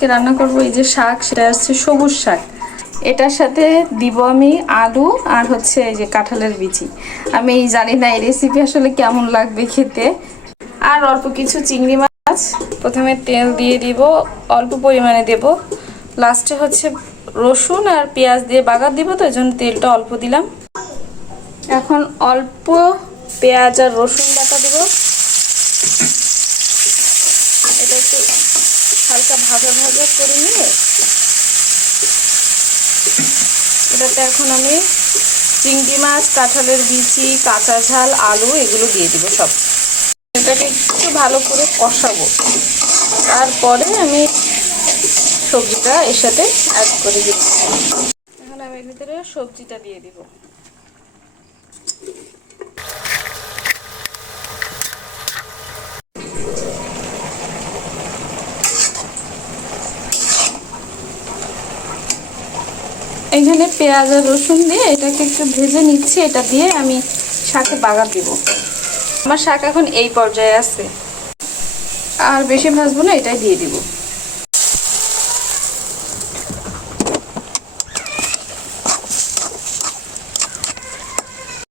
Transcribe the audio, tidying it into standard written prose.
আজকে রান্না করব এই যে শাক, সেটা হচ্ছে সবুজ শাক। এটার সাথে দিব আমি আলু আর হচ্ছে এই যে কাঁঠালের বিচি। আমি জানি না এই রেসিপি আসলে কেমন লাগবে খেতে। আর অল্প কিছু চিংড়ি মাছ। প্রথমে তেল দিয়ে দিব, অল্প পরিমাণে দেব। লাস্টে হচ্ছে রসুন আর পেঁয়াজ দিয়ে বাগার দিব, তো এই জন্য তেলটা অল্প দিলাম। এখন অল্প পেঁয়াজ আর রসুন বাটা দিব। এটা একটু হালকা ভাজা ভাজা করে নিয়ে এটাতে এখন আমি চিংড়ি মাছ, কাঁঠালের বিচি, কাঁচা ঝাল, আলু এগুলো দিয়ে দিব সব। এটাকে একটু ভালো করে কষাবো। তারপরে আমি সবজিটা এর সাথে অ্যাড করে দিব। এখন আমি এর ভিতরে সবজিটা দিয়ে দিব। এখানে পেঁয়াজ আর রসুন দিয়ে এটাকে একটু ভেজে নিচ্ছি। এটা দিয়ে আমি শাকে বাগার দিব। আমার শাক এখন এই পর্যায়ে আছে, আর বেশি ভাজবো না, এটাই দিয়ে দিব।